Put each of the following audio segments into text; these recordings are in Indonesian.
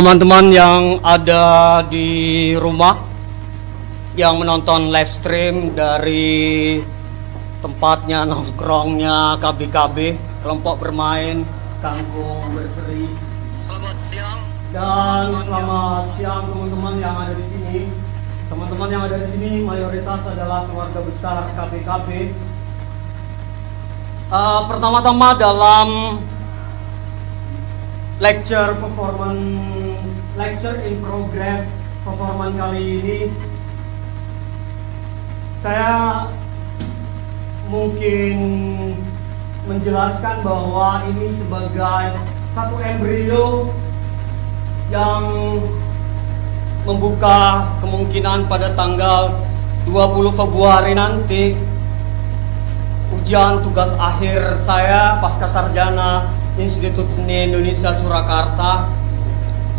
teman-teman yang ada di rumah yang menonton live stream dari tempatnya nongkrongnya KBKB, kelompok bermain Kangkung Berseri. Selamat siang. Dan selamat siang teman-teman yang ada di sini. Teman-teman yang ada di sini mayoritas adalah keluarga besar KBKB. Pertama-tama dalam lecture in progress performance kali ini, saya mungkin menjelaskan bahwa ini sebagai satu embrio yang membuka kemungkinan pada tanggal 20 Februari nanti ujian tugas akhir saya pasca sarjana Institut Seni Indonesia Surakarta.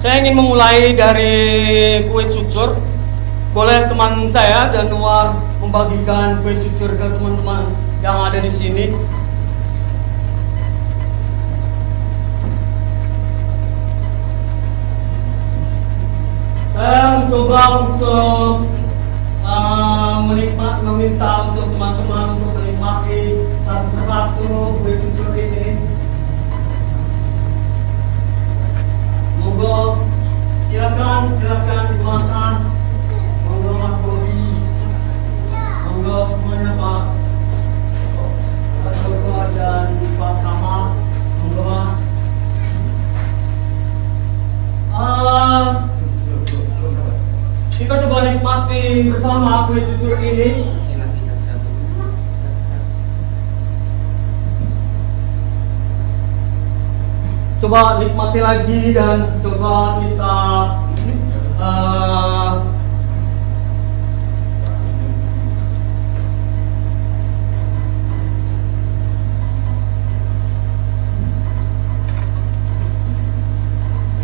Saya ingin memulai dari kue cucur. Boleh teman saya Januar membagikan kue cucur ke teman-teman yang ada di sini. Saya mencoba untuk meminta untuk teman-teman untuk menikmati satu persatu kue cucur ini. Monggo, silakan dimakan. Monggo Mas Bobi, monggo semuanya Pak Joko dan Pak Kamal, monggo Mas. Kita coba nikmati bersama kue cucur ini. Coba nikmati lagi dan coba kita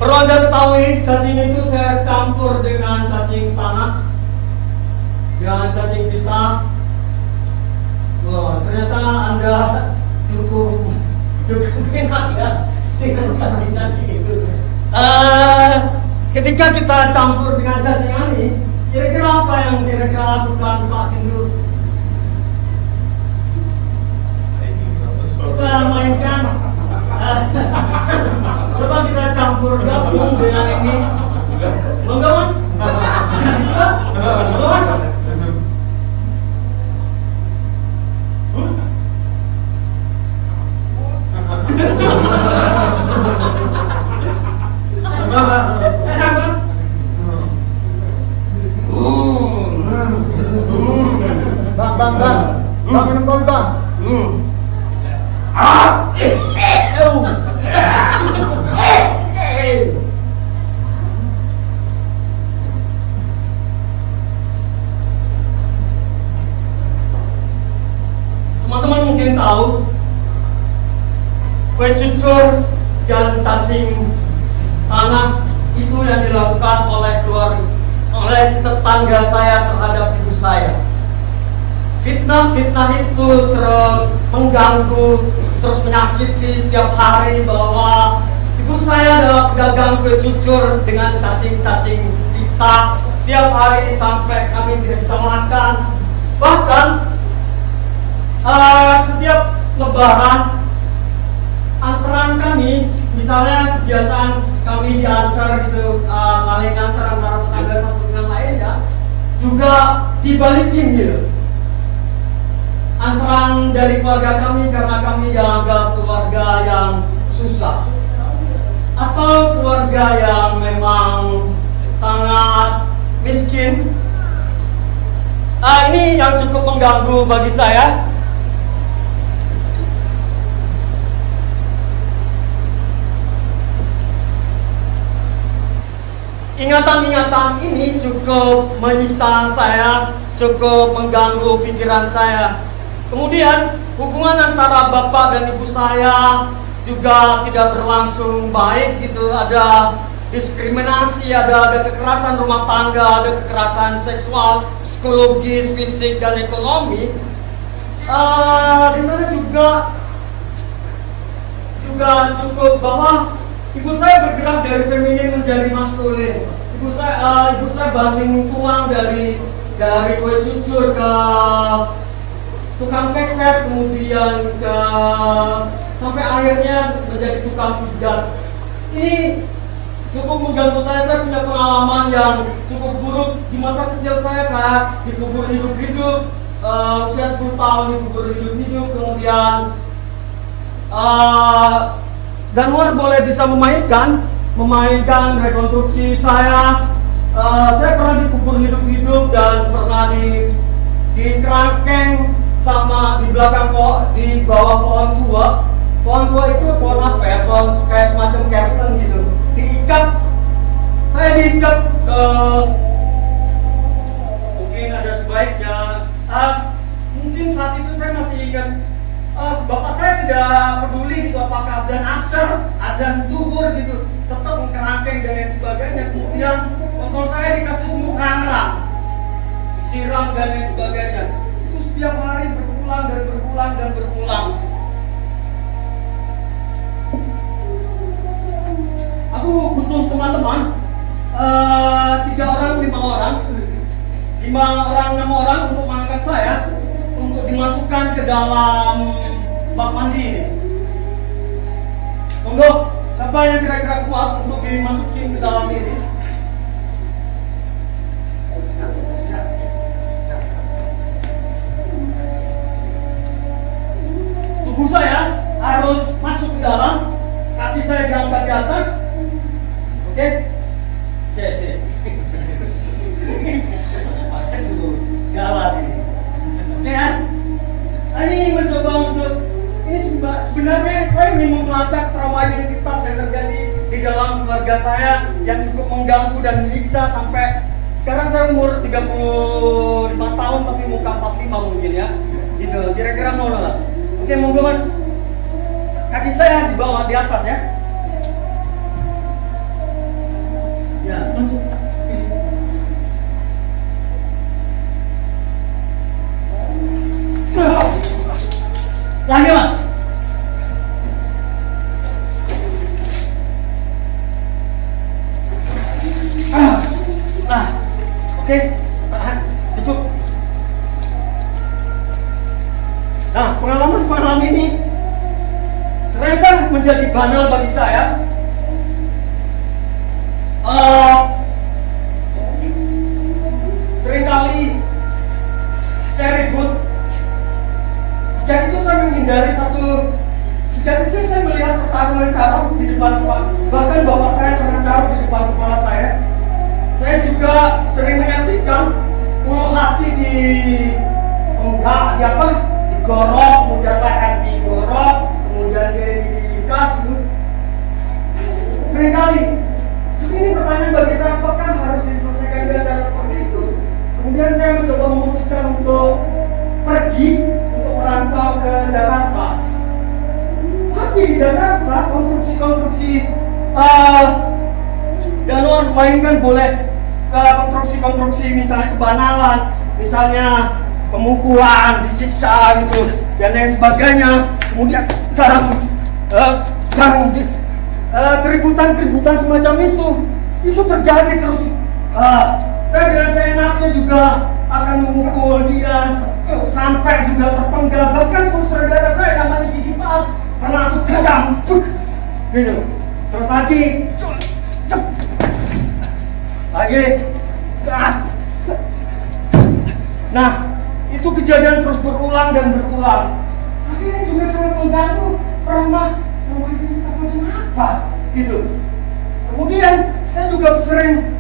perlu Anda ketahui, cacing itu saya campur dengan cacing tanah, dengan cacing kita. Wah, ternyata Anda cukup enak ya. Ketika kita campur dengan cacing ini, kira-kira apa yang kira-kira lakukan Pak Sindur? Kita mainkan. Coba kita campur gabung dengan ini. Monggo Mas. Monggo Mas. Bang minum kopi bang. Teman-teman mungkin tahu kue cucur dan cacing tanah itu yang dilakukan oleh tetangga saya terhadap ibu saya. Fitnah itu terus mengganggu, terus menyakiti setiap hari bahwa ibu saya adalah pedagang kue cucur dengan cacing-cacing kita setiap hari sampai kami tidak bisa makan. Bahkan setiap lebaran antaran kami, misalnya kebiasaan kami diantar gitu, saling antar antara tetangga satu dengan lainnya, juga dibalikin gitu. Antaran dari keluarga kami karena kami dianggap keluarga yang susah atau keluarga yang memang sangat miskin. Ini yang cukup mengganggu bagi saya. Ingatan-ingatan ini cukup menyiksa saya, cukup mengganggu pikiran saya. Kemudian hubungan antara bapak dan ibu saya juga tidak berlangsung baik gitu. Ada diskriminasi, ada kekerasan rumah tangga, ada kekerasan seksual, psikologis, fisik, dan ekonomi. Di sana juga cukup bahwa Ibu saya bergerak dari feminin menjadi maskulin. Ibu saya banting tulang dari kue cucur ke tukang keset, kemudian ke sampai akhirnya menjadi tukang pijat. Ini cukup mengganggu saya. Saya punya pengalaman yang cukup buruk di masa kecil saya dikubur hidup-hidup, usia 10 tahun dikubur hidup-hidup, kemudian Danwar boleh bisa memainkan rekonstruksi saya. Saya pernah dikubur hidup-hidup dan pernah di kerangkeng sama di belakang di bawah pohon tua. Pohon tua itu pohon apa ya? Pohon kayak semacam kersen gitu. Saya diikat ke, mungkin ada sebaiknya. Mungkin saat itu saya masih ingat. Bapak saya tidak peduli gitu apakah adzan asar, adzan zuhur gitu, tetap mengkerangkeng dan lain sebagainya. Kemudian motor saya dikasih semut rangrang, disiram dan lain sebagainya. Itu setiap hari berulang dan berulang dan berulang. Aku butuh teman-teman, 6 orang untuk mengangkat saya, untuk dimasukkan ke dalam bak mandi ini. Monggo, siapa yang kira-kira kuat untuk dimasukin ke dalam ini? Tubuh saya harus masuk ke dalam, kaki saya diangkat di atas. Oke? Gawat ini. Oke ya? Ini mencoba untuk, ini sebenarnya saya ingin melacak trauma identitas yang terjadi di dalam keluarga saya yang cukup mengganggu dan menyiksa sampai sekarang. Saya umur 35 tahun tapi muka 45 mungkin ya. Gitu, kira-kira mau lah. Oke, monggo Mas. Kaki saya di bawah, di atas ya. Ya, masuk. Lagi Mas. Oke, tahan, cukup. Nah, pengalaman ini ternyata menjadi banal bagi saya. Seringkali saya ribut. Sejak itu saya menghindari sejak kecil saya melihat pertarungan carok di depan kepala. Bahkan bapak saya pernah carok di depan kepala saya. Saya juga sering menyaksikan ulu hati digorok, kemudian leher digorok, kemudian dia diikat gitu. Seringkali. Tapi ini pertanyaan bagi saya, apakah harus diselesaikan dengan cara seperti itu? Kemudian saya mencoba memutuskan untuk pergi, untuk merantau ke Jakarta. Tapi di Jakarta konstruksi Danwar mainkan boleh ke konstruksi misalnya kebanyalan, misalnya pemukulan, disiksa gitu dan lain sebagainya. Kemudian keributan semacam itu terjadi terus. Saya dengan seenaknya juga akan memukul dia sampai juga terpenggal. Bahkan saudara saya namanya Gigi Pak karena aku tercampur gitu. Terus lagi nah, itu kejadian terus berulang dan berulang. Akhirnya juga sangat mengganggu trauma identitas macam apa gitu. Kemudian saya juga sering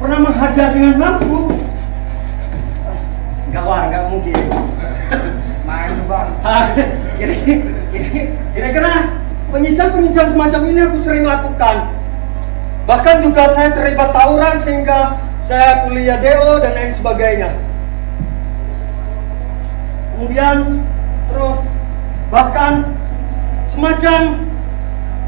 pernah menghajar dengan lampu. Enggak mungkin. Main bang. Kira-kira penyiksaan semacam ini aku sering lakukan. Bahkan juga saya terlibat tawuran sehingga saya kuliah DO dan lain sebagainya. Kemudian terus bahkan semacam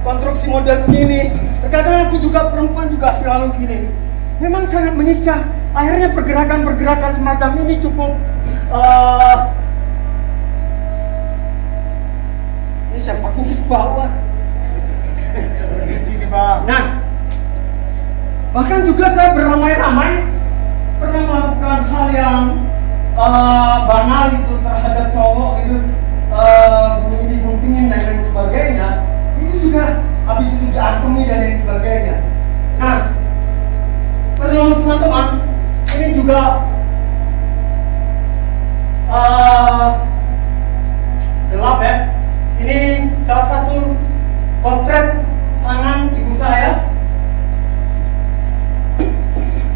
konstruksi model ini. Terkadang aku juga perempuan juga selalu gini. Memang sangat menyiksa. Akhirnya pergerakan semacam ini cukup ini sempakku ke bawah. Pak. Nah, bahkan juga saya beramai-ramai pernah melakukan hal yang banal itu terhadap cowok itu, gunting-guntingin dan lain sebagainya. Itu juga habis itu diantemi dan lain sebagainya. Nah, teman-teman, ini juga gelap ya. Ini salah satu potret tangan ibu saya.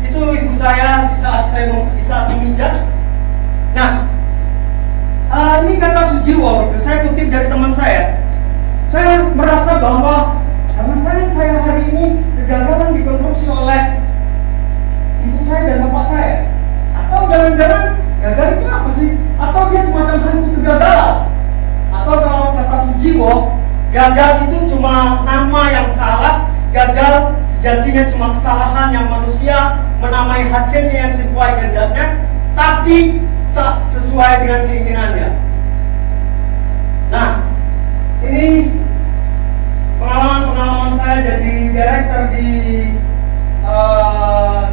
Itu ibu saya di saat memijat. Nah, ini kata Sujiwo gitu. Saya kutip dari teman saya. Saya merasa bahwa jangan-jangan saya hari ini kegagalan dikonstruksi oleh ibu saya dan bapak saya. Atau jangan-jangan gagal itu apa sih? Atau dia semacam hantu kegagalan? Atau kalau kata Sujiwo, gagal itu cuma nama yang salah. Gagal sejatinya cuma kesalahan yang manusia menamai hasilnya yang sesuai kehendaknya, tapi tak sesuai dengan keinginannya. Nah, ini pengalaman saya jadi director di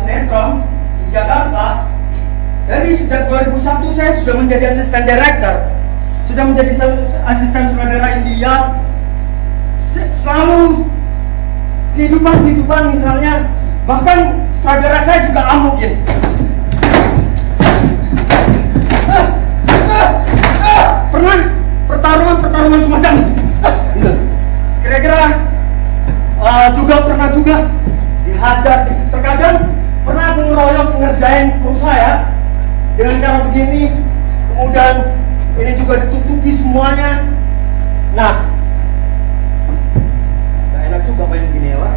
sinetron di Jakarta. Dari sejak 2001 saya sudah menjadi asisten director, sudah menjadi asisten sutradara India. Selalu kehidupan misalnya, bahkan sutradara saya juga amukin. Pernah pertarungan semacam itu. Kira-kira juga pernah dihajar. Terkadang pernah ngeroyok ngerjain kru saya dengan cara begini, kemudian ini juga ditutupi semuanya. Nah, gak enak juga main begini ya, Pak.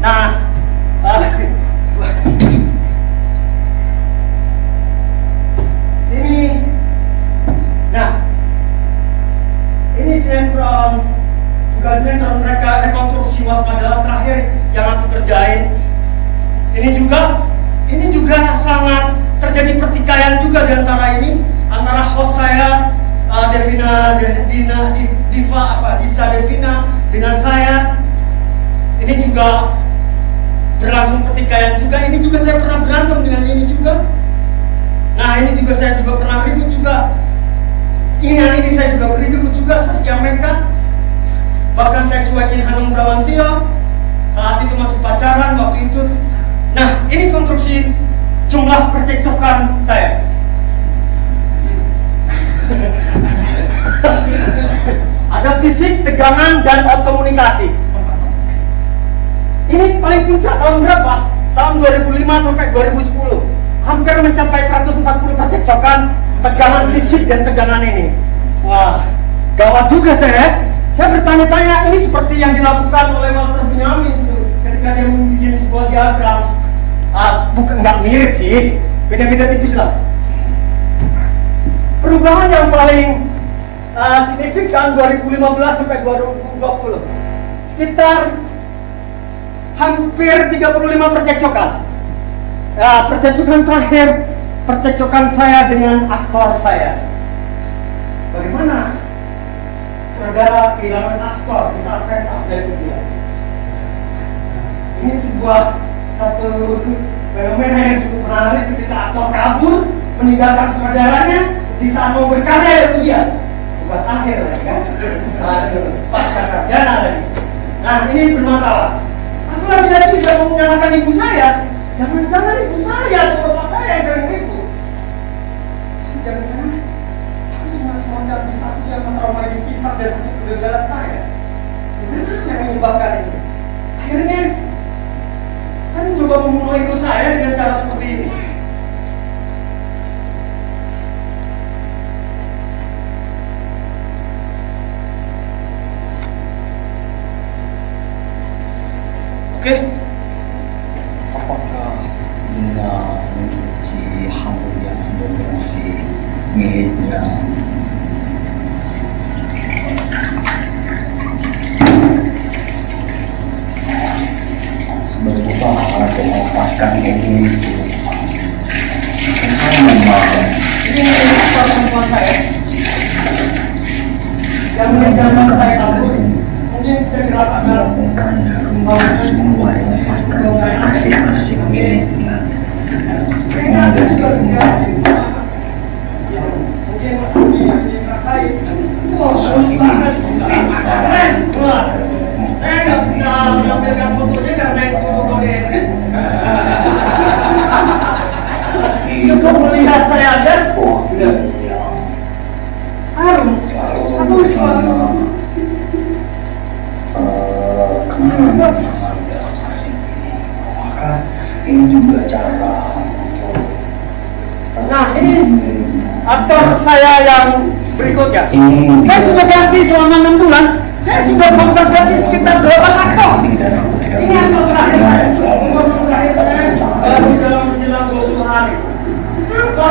Nah, ini sinetron, bukan sinetron, mereka rekonstruksi waspada terakhir yang aku kerjain. Ini juga sangat terjadi pertikaian juga di antara ini, antara host saya Disa Devina dengan saya. Ini juga berlangsung pertikaian juga. Ini juga saya pernah berantem dengan ini juga. Nah, ini juga saya pernah ribut juga. Ini saya juga ribut juga, Saskia Meka. Bahkan saya cuekin Hanung Bramantio. Saat itu masih pacaran waktu itu. Nah, ini konstruksi jumlah percekcokan saya. Ada fisik, tegangan, dan komunikasi. Ini paling puncak tahun berapa? Tahun 2005 sampai 2010. Hampir mencapai 140 percekcokan, tegangan fisik dan tegangan ini. Wah, gawat juga saya. Saya bertanya-tanya, ini seperti yang dilakukan oleh Walter Benjamin itu ketika dia membuat sebuah diagram. Bukan, nggak mirip sih, beda-beda tipis lah. Perubahan yang paling signifikan 2015 sampai 2020, sekitar hampir 35 percekcokan. Percekcokan terakhir, percekcokan saya dengan aktor saya. Bagaimana saudara kehilangan aktor di saat pentas dari ujian? Ini satu fenomena yang cukup menarik ketika aktor kabur meninggalkan saudaranya di saat mau berkarya dari ujian. Tugas akhir lagi kan? Pasca sarjana lagi. Nah, ini bermasalah. Aku lagi-lagi tidak mau menyalahkan ibu saya. Jangan-jangan ibu saya atau bapak saya yang sering ribut. Jangan-jangan aku cuma semacam takut yang mentrauma identitas dan bentuk kegagalan saya. Sebenarnya apa yang menyebabkan itu? Akhirnya saya mencoba membunuh ego saya dengan cara seperti ini. Oke. Apakah dengan mencuci hamur yang sudah bersih miliknya sebagai usaha untuk melepaskan ego itu? Ini perempuan saya yang menjaga melakukan rumah semua yang lepaskan asik-asik miliknya. Kemudian di rumah saya nggak bisa menampilkan fotonya karena itu foto edit. Cukup melihat saya aja. Harum. Aku suara. Maka ini juga cara. Nah ini aktor saya yang berikutnya. Saya sudah ganti selama 6 bulan. Saya sudah kontrak ganti sekitar 8 aktor. Ini aktor terakhir saya. Aktor terakhir saya baru dalam menjelang 20 hari. Kenapa?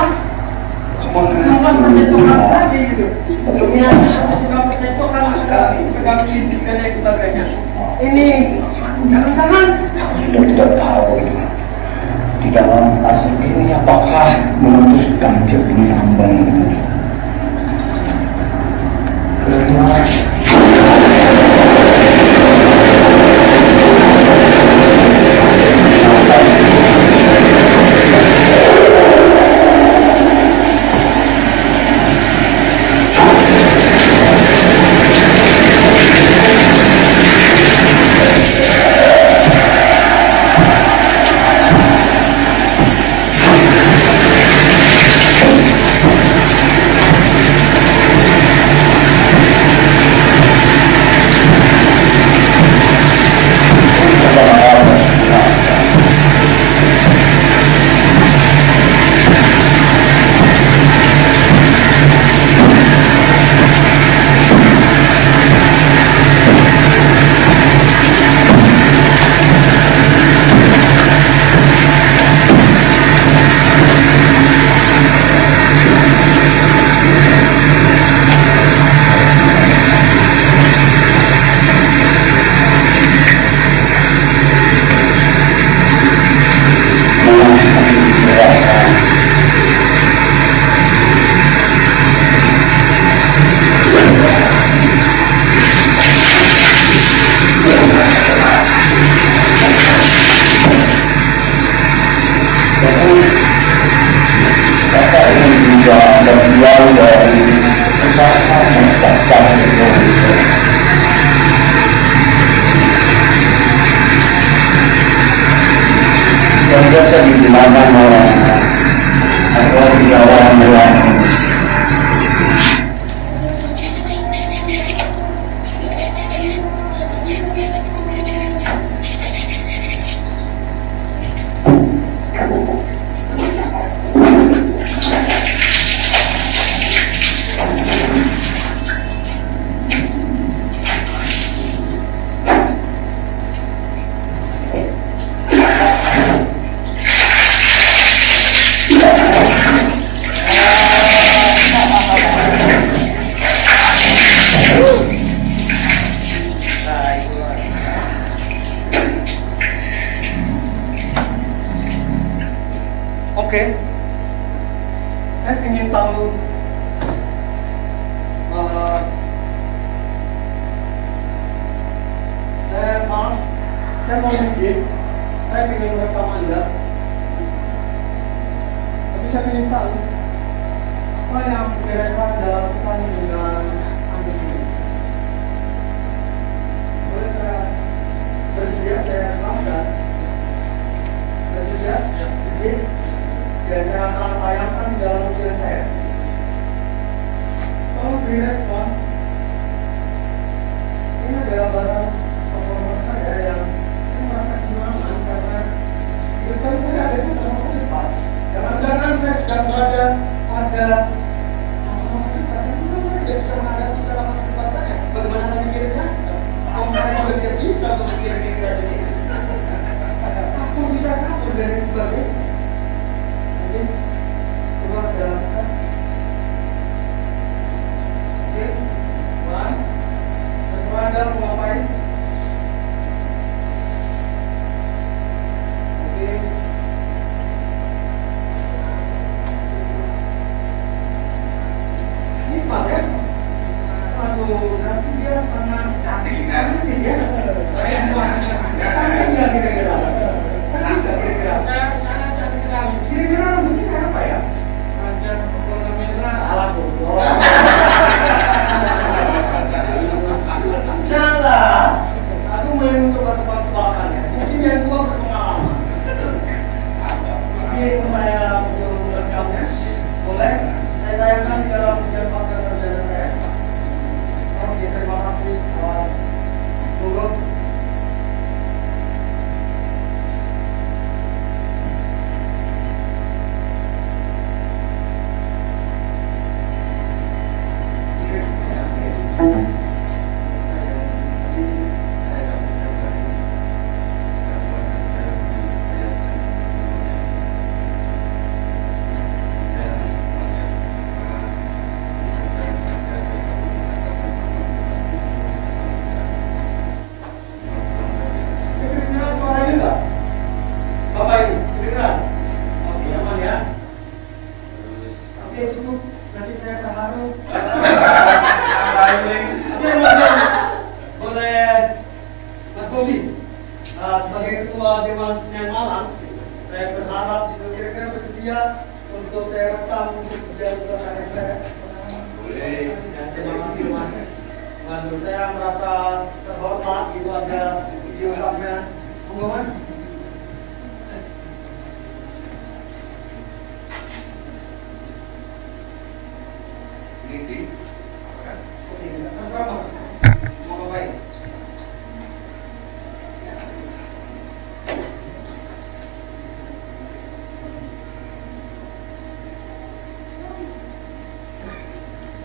Cuma percecokan tadi gitu. Cuma percecokan pegang fisik dan lain sebagainya. Ini jangan-jangan Sudah tidak tahu itu. Di dalam asik ini apakah memutuskan jadi tambang itu? Yang biasa digunakan oleh atau orang Oke, saya ingin tahu saya mau izin, saya ingin merekam Anda, tapi saya ingin tahu apa yang diberikan dalam petani dengan Anda ini. Boleh saya bersedia, saya rekamkan. Bersedia? Ya. Izin? Dan saya akan tayangkan dalam ujian saya. Tolong beri respon. Ini adalah barang performance saya yang saya merasa nyaman karena di depan saya ada itu masa depan. Jangan-jangan saya sedang berada pada masa depan. Jangan saya tidak bisa menghadapi cara masa depan saya. Bagaimana saya mikirnya? Kalau saya juga tidak bisa memikirkan ini. Aku bisa kabur dan lain sebagainya. Coba jalankan. Oke, one. Sesuai Anda mau ngapain? untuk saya rekam untuk video selesai saya. Boleh. Ya, terima kasih Mas. Bantu saya merasa terhormat itu ada video sampai. Monggo Mas. Ini oke, terserah Mas. Mau ngapain?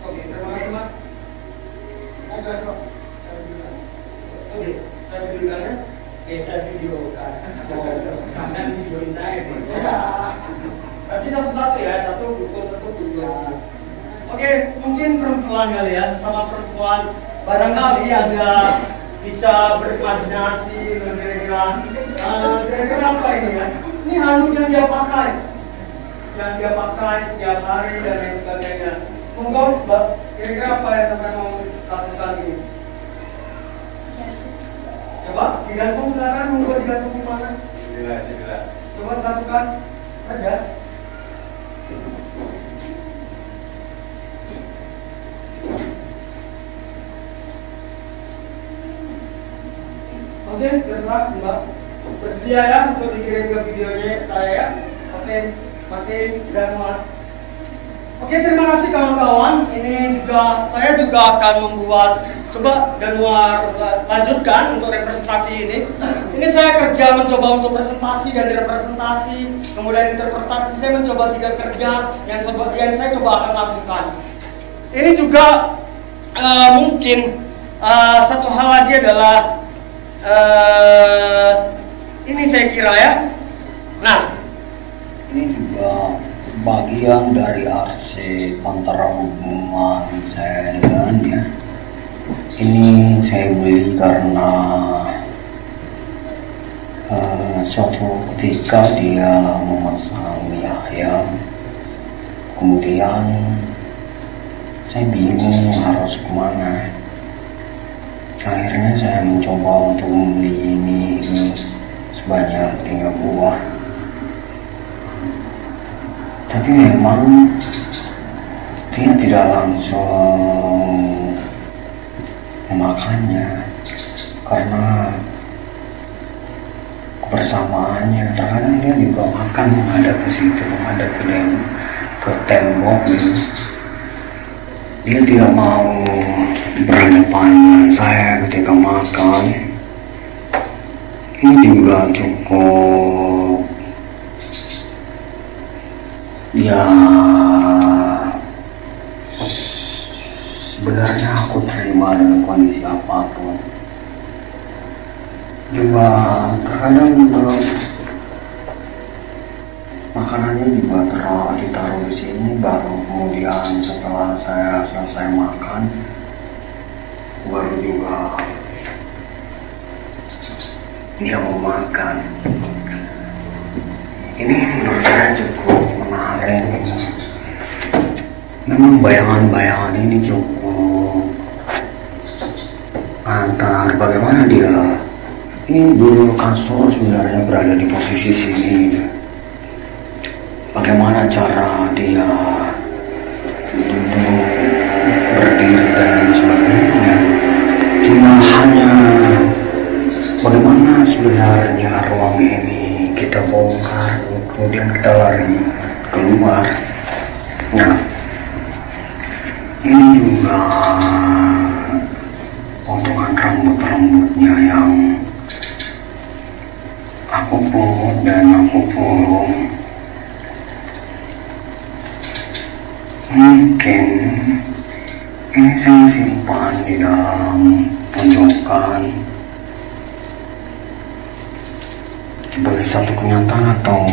Oke, terima kasih Mas. Oke, saya videokan ya. Saya videokan. Sampai videoin saya. Tapi satu-satu ya, satu buku. Oke, mungkin perempuan kali ya, sesama perempuan barangkali ada bisa berimajinasi kira-kira apa ini ya? Ini handuk yang dia pakai setiap hari dan lain sebagainya. Monggo, Mbak, kira-kira apa yang sampai mau lakukan ini? Coba digantung, silakan. Monggo digantung di mana? Tidak. Coba lakukan saja. Oke, terserah Mbak. Bersedia ya untuk dikirim ke videonya saya ya. Oke, makin dan muat. Oke, terima kasih kawan-kawan. Ini juga saya juga akan membuat coba Januar lanjutkan untuk representasi ini. Ini saya kerja mencoba untuk presentasi dan representasi, kemudian interpretasi. Saya mencoba 3 kerja yang saya coba akan lakukan. Ini juga mungkin satu hal lagi adalah ini saya kira ya. Nah, ini juga bagian dari arsip antara hubungan saya dengannya. Ini saya beli karena suatu ketika dia memasang mie ayam, kemudian saya bingung harus kemana. Akhirnya saya mencoba untuk membeli ini sebanyak 3 buah. Tapi memang dia tidak langsung memakannya karena kebersamaannya. Terkadang dia juga makan menghadap ke situ, menghadap ke tembok gitu. Dia tidak mau berhadapan dengan saya ketika makan. Ini juga cukup ya, sebenarnya aku terima dengan kondisi apapun. Juga terkadang makanannya juga ditaruh di sini, baru kemudian setelah saya selesai makan baru juga dia mau makan. Ini menurut saya cukup menarik. Memang bayangan-bayangan ini cukup antar bagaimana dia. Ini dulu kasur sebenarnya berada di posisi sini. Bagaimana cara dia duduk, berdiri dan lain sebagainya. Cuma hanya bagaimana sebenarnya ruang ini kita bongkar, kemudian kita lari keluar. Nah, ini juga potongan rambut-rambutnya yang aku pungut dan aku pulung. Mungkin ini saya simpan di dalam pojokan sebagai satu kenyataan atau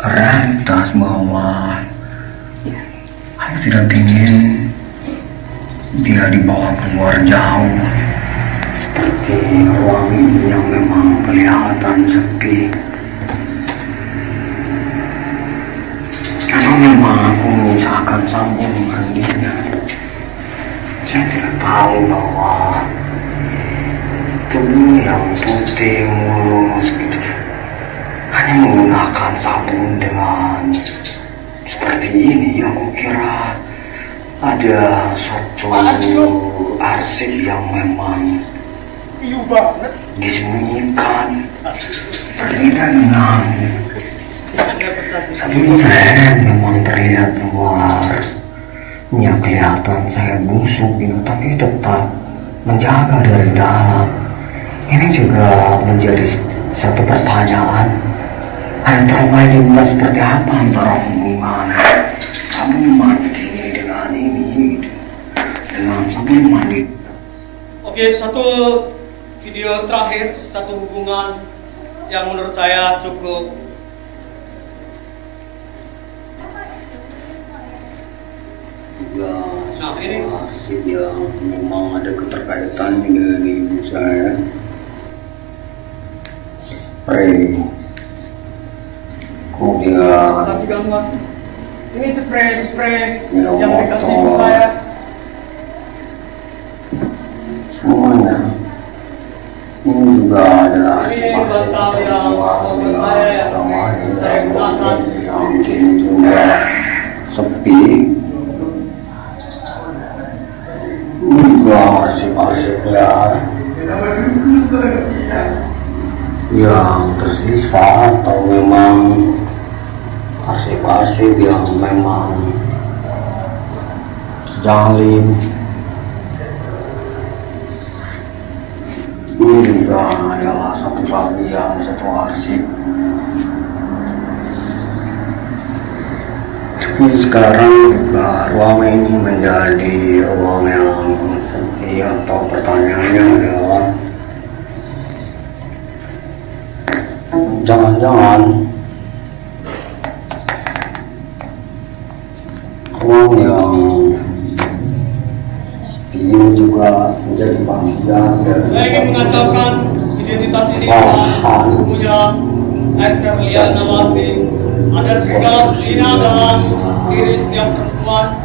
realitas bahwa aku tidak ingin dia dibawa keluar jauh seperti ruang ini yang memang kelihatan sepi. Atau memang aku memisahkan saja dengan dia. Saya tidak tahu bahwa tubuh yang putih mulus gitu hanya menggunakan sabun dengan seperti ini. Aku kira ada suatu arsip yang memang disembunyikan. Berbeda dengan sabun saya memang terlihat luarnya kelihatan saya busuk gitu, tapi tetap menjaga dari dalam. Ini juga menjadi satu pertanyaan, ada trauma yang seperti apa antara hubungan sabun mandi dengan ini, dengan sabun mandi. Oke, satu video terakhir, satu hubungan yang menurut saya cukup juga ini arsip yang memang ada keterkaitan dengan ibu saya. Spray, kemudian kasih gambar. Ini spray yang dikasih ibu saya. Semuanya ini juga ada Ini bantal yang suami saya yang saya gunakan. mungkin juga sepi. Ini juga arsip-arsip yang tersisa, atau memang arsip-arsip yang memang terjalin. Ini juga adalah satu arsip. Tapi sekarang juga ruang ini menjadi ruang yang sepi, atau pertanyaannya adalah jangan-jangan ruang yang sepi ini juga menjadi bagian dari Saya ingin mengacaukan identitas ini dengan bukunya Esther Lianawati. Ada segala berzina dalam diri setiap perempuan.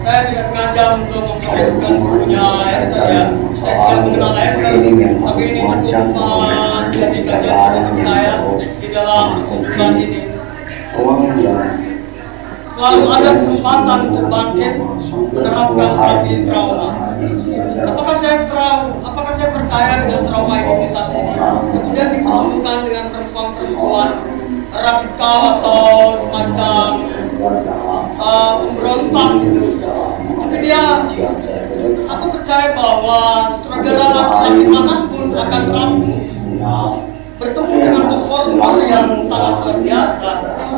Saya tidak sengaja untuk mempromosikan bukunya Esther ya. Saya tidak mengenal Esther, tapi ini cukup menjadi kajian untuk saya di dalam hubungan ini. Selalu ada kesempatan untuk bangkit menerapkan terapi trauma. Apakah saya percaya dengan trauma identitas ini? Kemudian dipertemukan dengan perempuan-perempuan radikal atau semacam pemberontak gitu. Tapi aku percaya bahwa sutradara laki-laki manapun akan rapuh bertemu dengan performer yang sangat luar biasa,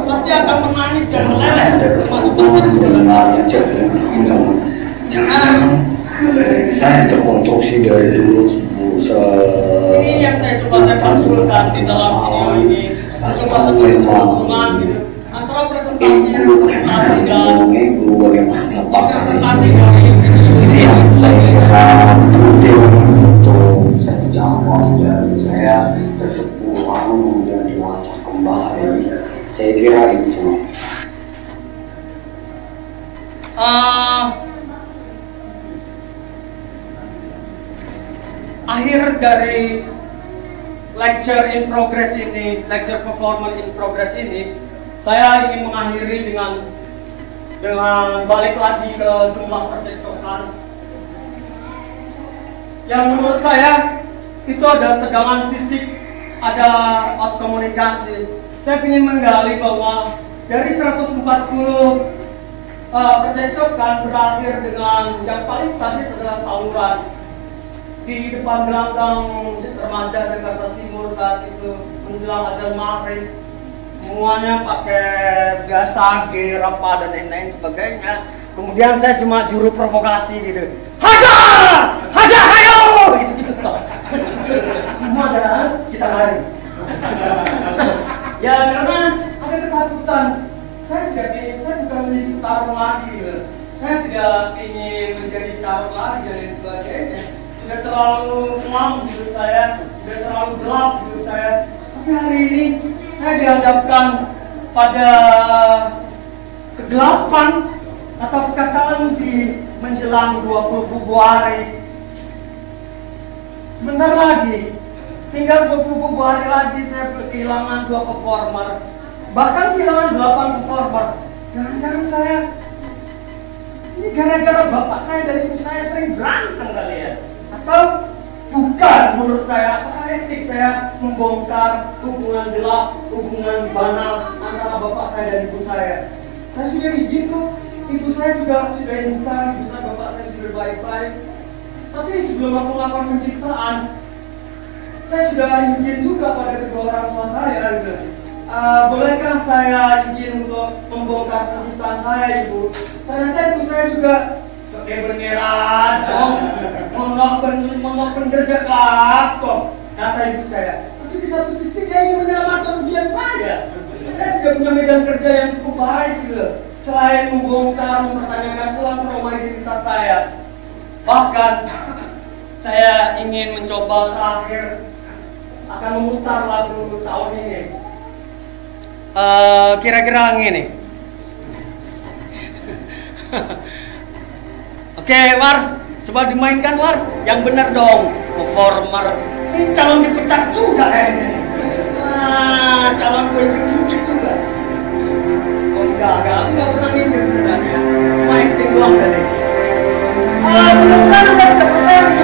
pasti akan menangis dan meleleh, termasuk bangsa saya terkonstruksi dari dulu. Ini yang saya pantulkan di dalam video ini, mencoba satu hubungan gitu antara presentasi dan interpretasi dari itu yang saya kira penting untuk saya jawab, dan saya bersepuh kemudian dilacak kembali. Saya kira itu. Akhir dari lecture in progress ini, lecture performance in progress ini, saya ingin mengakhiri dengan balik lagi ke jumlah percekcokan yang menurut saya itu ada tegangan fisik, ada out komunikasi. Saya ingin menggali bahwa dari 140 percekcokan berakhir dengan yang paling sadis adalah tawuran di depan gelanggang remaja Jakarta Timur saat itu menjelang azan maghrib. Semuanya pakai biasa, apa dan lain-lain sebagainya. Kemudian saya cuma juru provokasi gitu. Hajar! Hajar, ayo! Gitu-gitu toh. Semua dan kita lari. Ya karena ada ketakutan. Saya bukan menjadi tarung lagi gitu. Saya tidak ingin menjadi tarung lagi dan lain sebagainya. Sudah terlalu kelam hidup saya, sudah terlalu gelap hidup saya. Tapi hari ini saya dihadapkan pada kegelapan atau kekacauan di menjelang 20 Februari. Sebentar lagi tinggal 20 hari lagi saya kehilangan 2 performer, bahkan kehilangan 8 performer. Jangan-jangan saya ini gara-gara bapak saya dan ibu saya sering berantem kali ya? Atau bukan? Menurut saya, apakah etik saya membongkar hubungan gelap, hubungan banal antara bapak saya dan ibu saya? Saya sudah izin kok, ibu saya juga sudah insan, ibu saya, bapak saya sudah baik-baik. Tapi sebelum aku melakukan penciptaan, saya sudah izin juga pada kedua orang tua saya gitu. Bolehkah saya izin untuk membongkar penciptaan saya, ibu? Ternyata ibu saya juga beneran dong, monok pengerja kok, kata ibu saya. Tapi di satu sisi dia ingin menyelamatkan ujian saya. Saya tidak punya medan kerja yang cukup baik gitu. Selain membongkar, mempertanyakan ulang trauma identitas saya. Bahkan saya ingin mencoba terakhir akan memutar lagu tahun ini. Kira-kira ini. Oke, War, coba dimainkan, War. Yang benar dong, performer. Ini calon dipecat juga kayaknya nih. Wah, calon gue injek juga. Oh enggak, aku nggak pernah nginjek sebenarnya. Cuma acting doang tadi. Benar-benar udah dapet saya di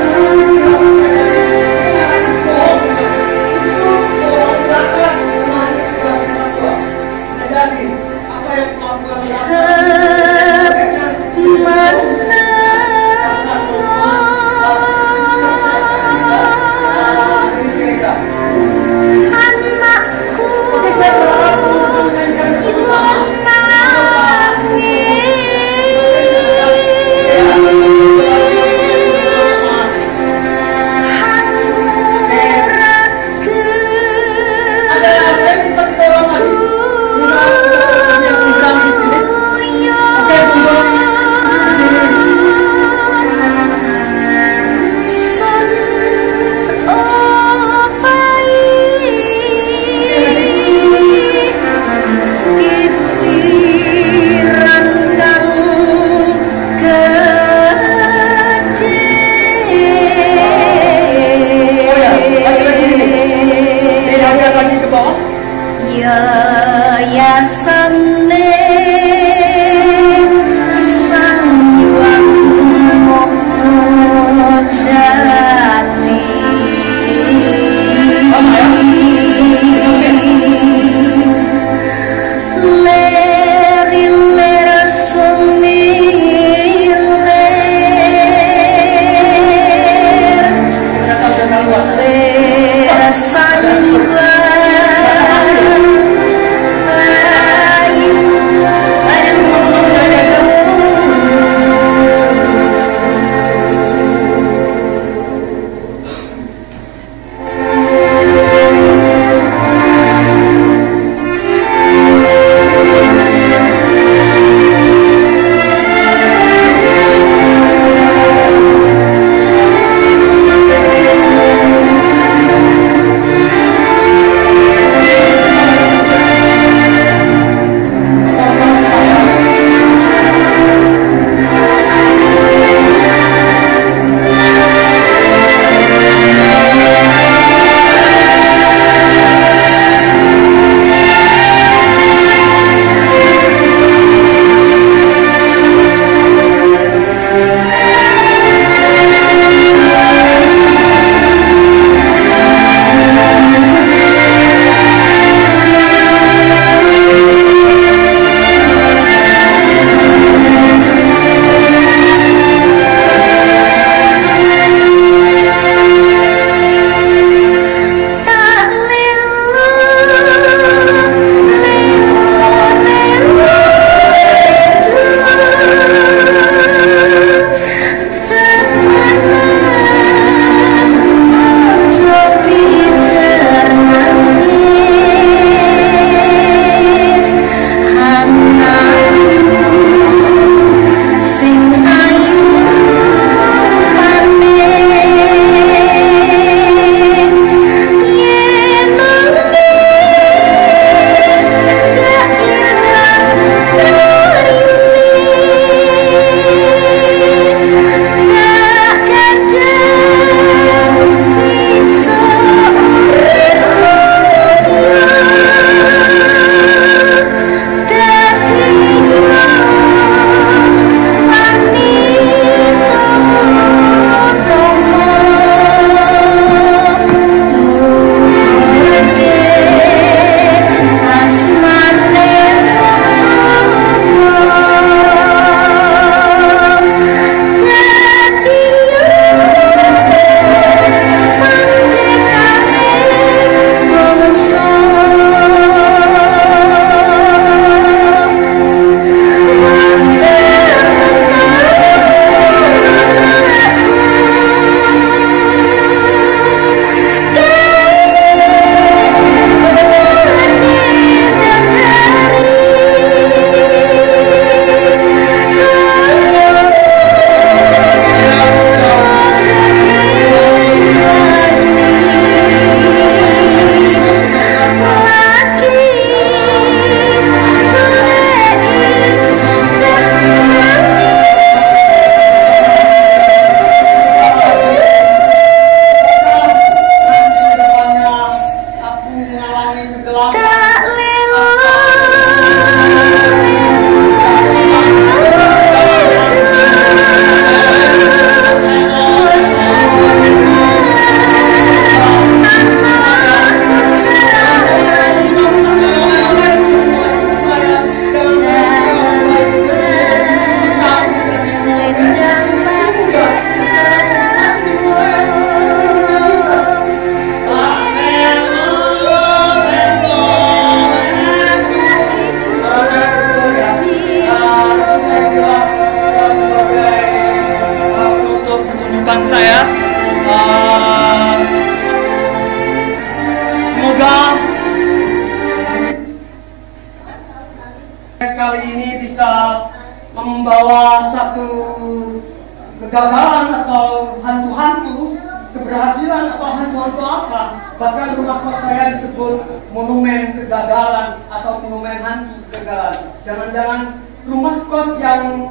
keberhasilan atau hantu atau apa. Bahkan rumah kos saya disebut monumen kegagalan atau monumen hantu kegagalan. Jangan-jangan rumah kos yang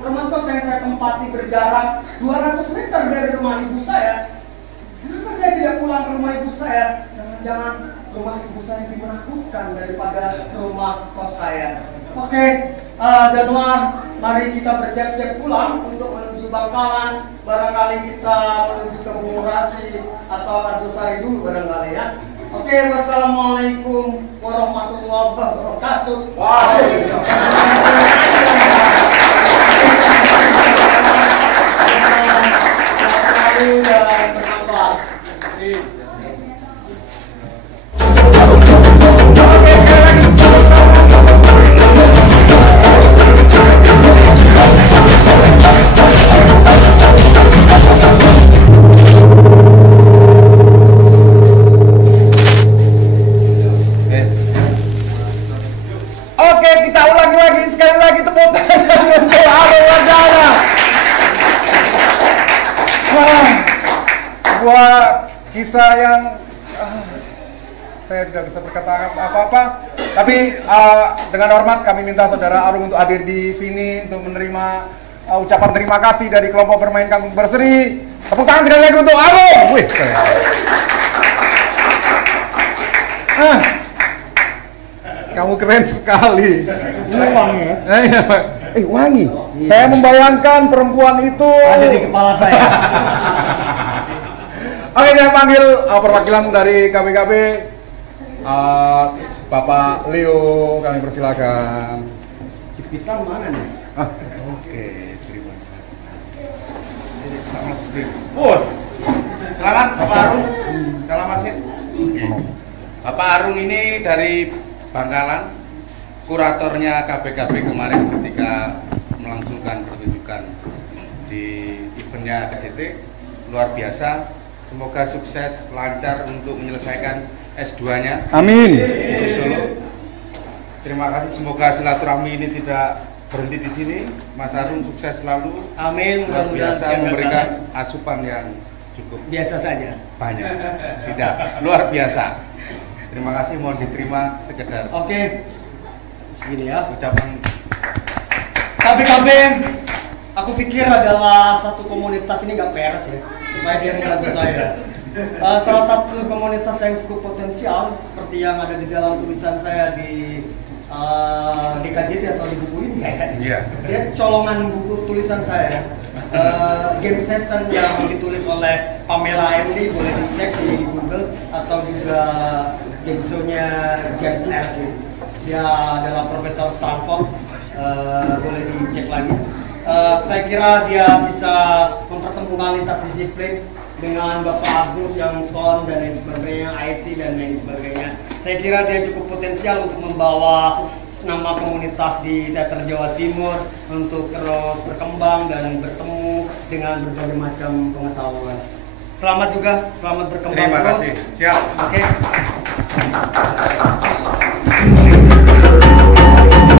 saya tempati berjarak 200 meter dari rumah ibu saya. Kenapa saya tidak pulang ke rumah ibu saya? Jangan-jangan rumah ibu saya lebih menakutkan daripada rumah kos saya. Oke, Januar, mari kita bersiap-siap pulang untuk menuju Bangkalan. Barangkali kita menuju ke Bungurasi atau Arjosari dulu barangkali ya. Oke, wassalamualaikum warahmatullahi wabarakatuh. Oke, kita ulangi lagi sekali lagi tepuk tangan untuk Arung Wardana. Sebuah kisah yang saya tidak bisa berkata apa-apa. Tapi dengan hormat kami minta saudara Arung untuk hadir di sini untuk menerima ucapan terima kasih dari kelompok bermain kangkung berseri. Tepuk tangan sekali lagi untuk Arung. Wih, kamu keren sekali. Ini wangi ya? Wangi. Saya membayangkan perempuan itu Ada di kepala saya. Oke, saya panggil perwakilan dari KBKB. Bapak Leo, kami persilakan. Jepitan mana nih? Oke, terima kasih. Selamat Bapak Arung. Selamat sih. Bapak Arung ini dari Bangkalan, kuratornya KBKB kemarin ketika melangsungkan pertunjukan di eventnya KJT. Luar biasa. Semoga sukses, lancar untuk menyelesaikan S2-nya. Amin. Di Solo. Terima kasih. Semoga silaturahmi ini tidak berhenti di sini. Mas Arung sukses selalu. Amin. Luar biasa memberikan asupan yang cukup Biasa saja. banyak. Tidak, luar biasa. Terima kasih, mohon diterima sekedar Oke. Segini ya. ucapan. KBKB, aku pikir adalah satu komunitas ini nggak peres ya, supaya dia membantu saya. Salah satu komunitas yang cukup potensial, seperti yang ada di dalam tulisan saya di KJT atau di buku ini kayaknya. Iya. Dia colongan buku tulisan saya. Game session yang ditulis oleh Pamela MD, boleh dicek di Google, atau juga game show-nya James Elkin. Dia adalah profesor Stanford, boleh dicek lagi. Saya kira dia bisa mempertemukan lintas disiplin dengan Bapak Agus yang sound dan lain sebagainya, IT dan lain sebagainya. Saya kira dia cukup potensial untuk membawa nama komunitas di Teater Jawa Timur untuk terus berkembang dan bertemu dengan berbagai macam pengetahuan. Selamat juga, selamat berkembang Terima terus. kasih. Siap. Oke.